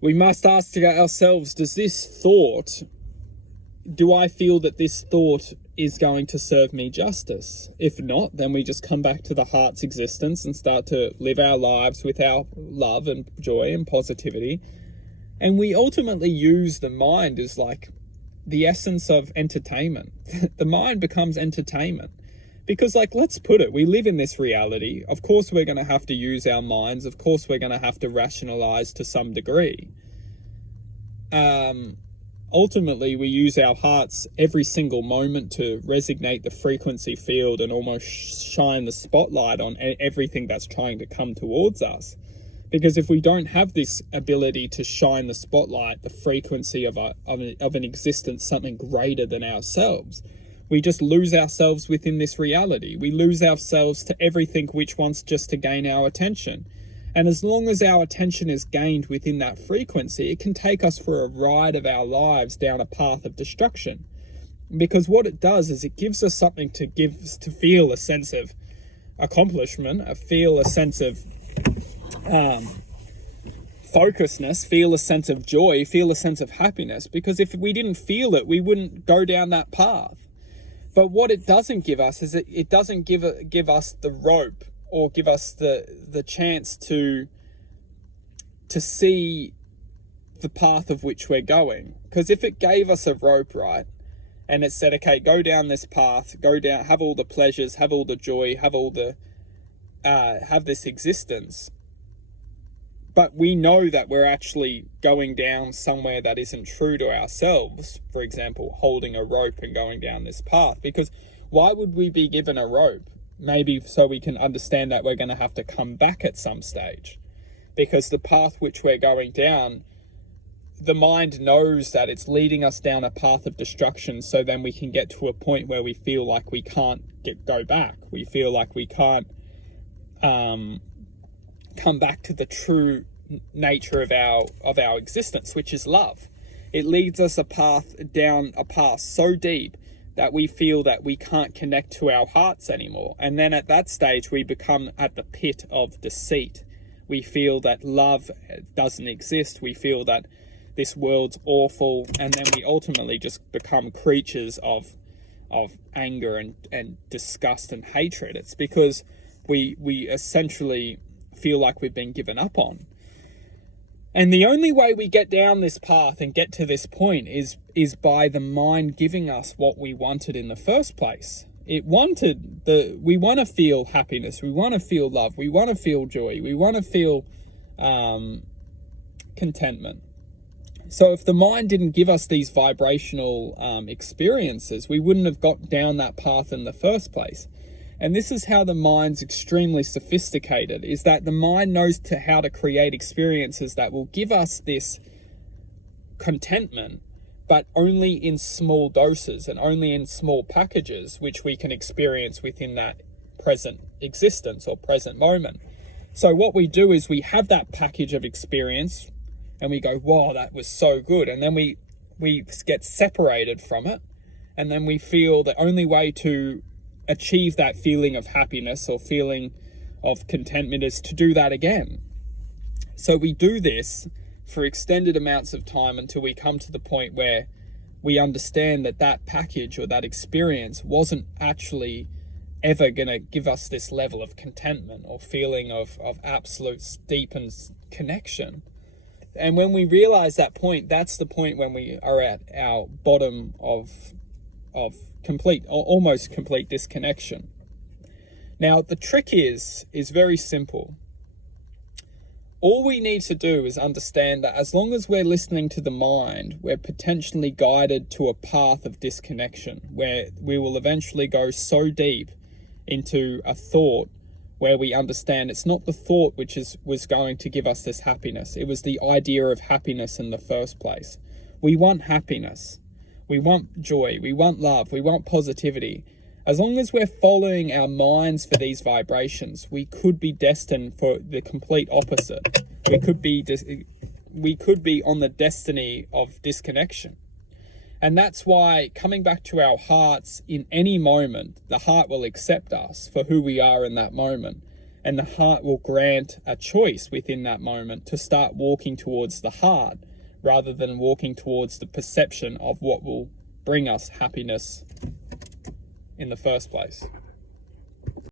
we must ask ourselves, do I feel that this thought is going to serve me justice? If not, then we just come back to the heart's existence and start to live our lives with our love and joy and positivity. And we ultimately use the mind as like the essence of entertainment. The mind becomes entertainment. Because, like, let's put it, we live in this reality. Of course, we're going to have to use our minds. Of course, we're going to have to rationalize to some degree. Ultimately, we use our hearts every single moment to resonate the frequency field and almost shine the spotlight on everything that's trying to come towards us. Because if we don't have this ability to shine the spotlight, the frequency of an existence, something greater than ourselves, we just lose ourselves within this reality. We lose ourselves to everything which wants just to gain our attention. And as long as our attention is gained within that frequency, it can take us for a ride of our lives down a path of destruction. Because what it does is it gives us something to feel a sense of accomplishment, feel a sense of focusedness, feel a sense of joy, feel a sense of happiness. Because if we didn't feel it, we wouldn't go down that path. But what it doesn't give us is it doesn't give us the rope or give us the chance to see the path of which we're going. Because if it gave us a rope, right, and it said, okay, go down this path, go down, have all the pleasures, have all the joy, have this existence, but we know that we're actually going down somewhere that isn't true to ourselves, for example, holding a rope and going down this path. Because why would we be given a rope? Maybe so we can understand that we're going to have to come back at some stage. Because the path which we're going down, the mind knows that it's leading us down a path of destruction, so then we can get to a point where we feel like we can't go back. We feel like we can't come back to the true nature of our existence, which is love. It leads us down a path so deep that we feel that we can't connect to our hearts anymore. And then at that stage, we become at the pit of deceit. We feel that love doesn't exist. We feel that this world's awful. And then we ultimately just become creatures of anger and disgust and hatred. It's because we essentially feel like we've been given up on. And the only way we get down this path and get to this point is by the mind giving us what we wanted in the first place. We want to feel happiness, we want to feel love, we want to feel joy, we want to feel contentment. So if the mind didn't give us these vibrational experiences, we wouldn't have got down that path in the first place. And this is how the mind's extremely sophisticated, is that the mind knows how to create experiences that will give us this contentment, but only in small doses and only in small packages, which we can experience within that present existence or present moment. So what we do is we have that package of experience and we go, wow, that was so good. And then we get separated from it. And then we feel the only way to achieve that feeling of happiness or feeling of contentment is to do that again. So we do this for extended amounts of time until we come to the point where we understand that that package or that experience wasn't actually ever going to give us this level of contentment or feeling of absolute deepened connection. And when we realize that point, that's the point when we are at our bottom of complete or almost complete disconnection. Now, the trick is very simple. All we need to do is understand that as long as we're listening to the mind, we're potentially guided to a path of disconnection where we will eventually go so deep into a thought where we understand it's not the thought which was going to give us this happiness. It was the idea of happiness in the first place. We want happiness. We want joy, we want love, we want positivity. As long as we're following our minds for these vibrations, we could be destined for the complete opposite. We could be on the destiny of disconnection. And that's why coming back to our hearts in any moment, the heart will accept us for who we are in that moment. And the heart will grant a choice within that moment to start walking towards the heart rather than walking towards the perception of what will bring us happiness in the first place.